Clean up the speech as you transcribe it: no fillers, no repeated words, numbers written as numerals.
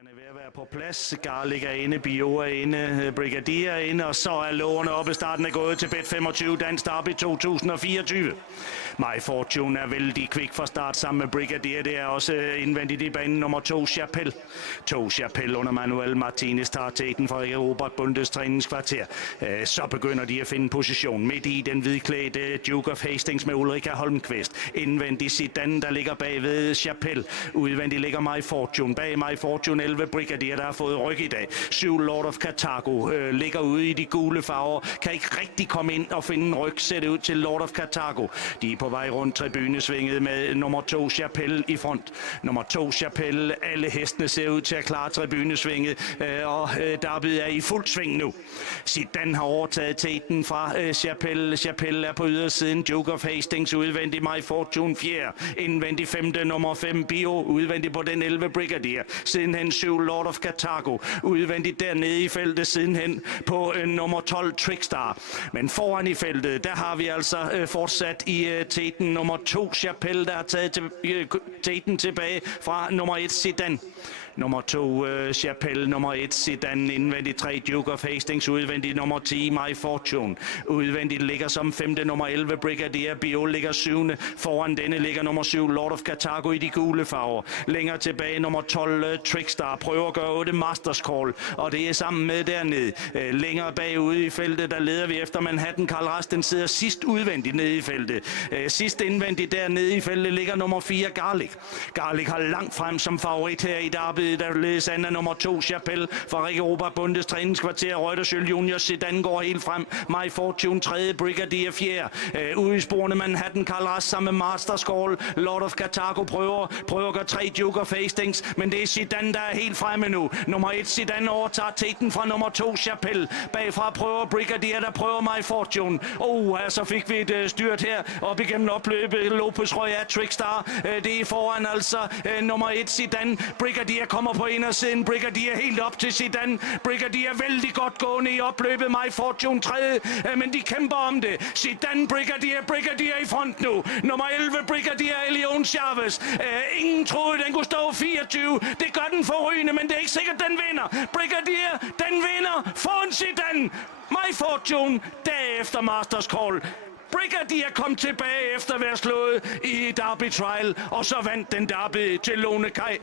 Den er ved at være på plads. Garlic er inde, Bio er inde, Brigadier er inde, og så er lågerne oppe. Starten er gået til Bet 25, dansk op i 2024. My Fortune er vældig kvik fra start sammen med Brigadier. Det er også indvendigt i banen nummer 2, Chapelle. 2 Chapelle under Manuel Martinez tager teten fra Robert Bundes træningskvarter. Så begynder de at finde position midt i den hvidklædte Duke of Hastings med Ulrika Holmqvist. Indvendigt Zidane, der ligger bagved Chapelle. Udvendigt ligger My Fortune. Bag My Fortune 11 Brigadier, der har fået ryg i dag. 7 Lord of Carthago ligger ude i de gule farver. Kan ikke rigtig komme ind og finde en ryg. Ser det ud til Lord of Carthago. De er på vej rundt tribunesvinget med nummer 2 Chapelle i front. Nummer 2 Chapelle. Alle hestene ser ud til at klare tribunesvinget. Og derbyet er i fuld sving nu. Zidane har overtaget teten fra Chapelle. Chapelle er på ydersiden. Duke of Hastings udvendigt. My Fortune 4. Indvendigt 5. nummer 5 Bio. Udvendigt på den 11 Brigadier. Sidenhen 7 Lord of Carthago. Udvendigt dernede i feltet. Sidenhen på nummer 12 Trickstar. Men foran i feltet, der har vi altså fortsat i teten nummer 2 Chapelle, der har taget teten tilbage fra nummer 1 Zidane. Nummer 2 Chapelle, nummer 1 Zidane, indvendigt 3 Duke of Hastings, udvendigt nummer 10 My Fortune. Udvendigt ligger som 5. nummer 11 Brigadier, Bio ligger 7. Foran denne ligger nummer 7 Lord of Carthago i de gule farver. Længere tilbage nummer 12 Trickstar prøver at gøre 8 Masters Call, og det er sammen med dernede. Længere bagude i feltet, der leder vi efter Manhattan Karl Rast, den sidder sidst udvendigt nede i feltet. Sidst indvendigt dernede i feltet ligger nummer 4 Garlic. Garlic har langt frem som favorit her i derbyet, der ledes an af nummer 2 Chapelle fra Robert Bundes træningskvarter. Reutersøl Junior Zidane går helt frem. My Fortune 3. Brigadier 4. Ude i sporene Manhattan Karl Rast sammen med Masters Call. Lord of Carthago prøver at gøre 3 Duke of Hastings, men det er Zidane, der er helt fremme nu. Nummer 1 Zidane overtager teten fra nummer 2 Chapelle. Bagfra prøver Brigadier, der prøver My Fortune. Så fik vi et styrt her op igennem opløbet. Lopez Roya Trickstar. Det er foran altså nummer 1 Zidane. Brigadier kommer på indersiden. Brigadier helt op til Zidane. Brigadier vældig godt gående i opløbet. My Fortune 3. Men de kæmper om det. Zidane Brigadier i front nu. Nummer 11 Brigadier Elion Chavez. Ingen troede, den kunne stå 24. Det gør den forrygende, men det er ikke sikkert, den vinder. Brigadier, den vinder foran Zidane. My Fortune derefter Masters Call. Brigadier kom tilbage efter at være slået i Derby Trial, og så vandt den derby til Lone Kai.